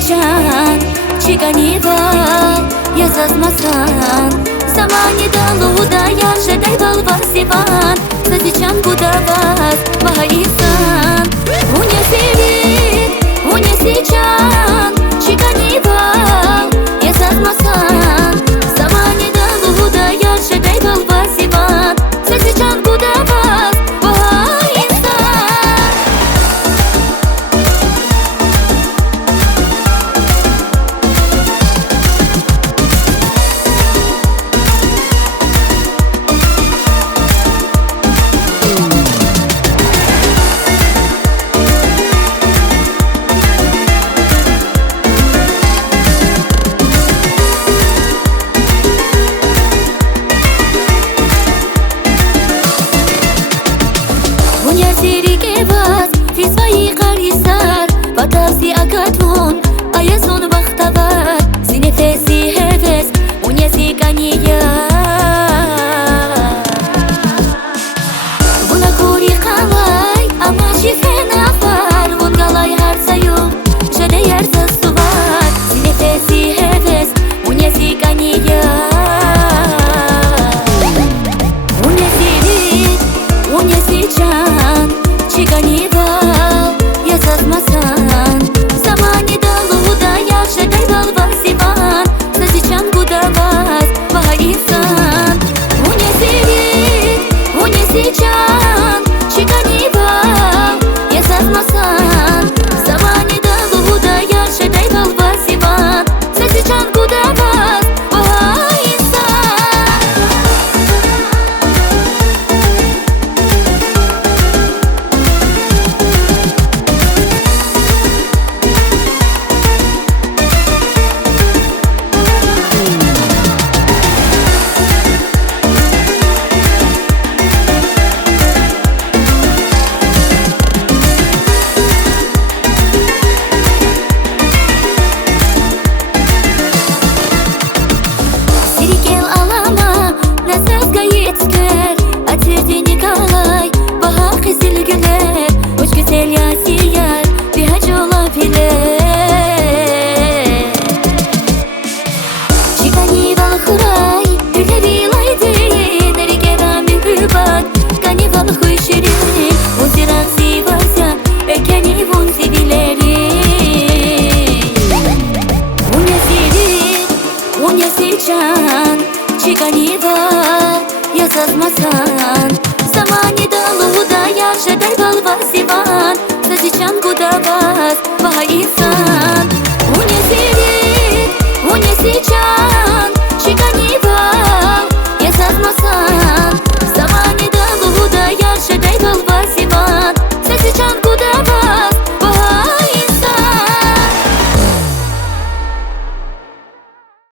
seçen Çiganival yazazmasan Zamani daluda yaşaday balvasivan Seçen budavaz vaha insan Unya sevit, unya seçen Çiganival yazazmasan Zamani daluda yaşaday balvasivan Seçen budavaz vaha insan Уня сиригеваз, фи свои карисар Батавси акатун, аязун вахтавар Синефеси хевес, уня сикания Вуна кури қалай, ама шифен афар Вун галай харсаю, жаде ярза сувар Синефеси хевес, уня сикания Уня сирит, уня сичан Çiganival yazazmasan Zamani daluda yaşaday balvasivan Seçen budavaz vaha insan Unya sevit, unya seçen Çiganival yazazmasan Zamani daluda yaşaday balvasivan Seçen budavaz vaha insan Сирикел алама, насаз гаецкер Атерде Николай, баха кызылгылер Уч güzel yasiyar, bihac olabilir Çiganival huray, ülevilaydı Nerigera mühübat, kanival huşeri Unziran sivasya, ekeni vun zivileri Unya sirit, unya seçen Çiganival yazazmasan Zamani daluda yaşaday balvasivan Seçen budavaz vaha insan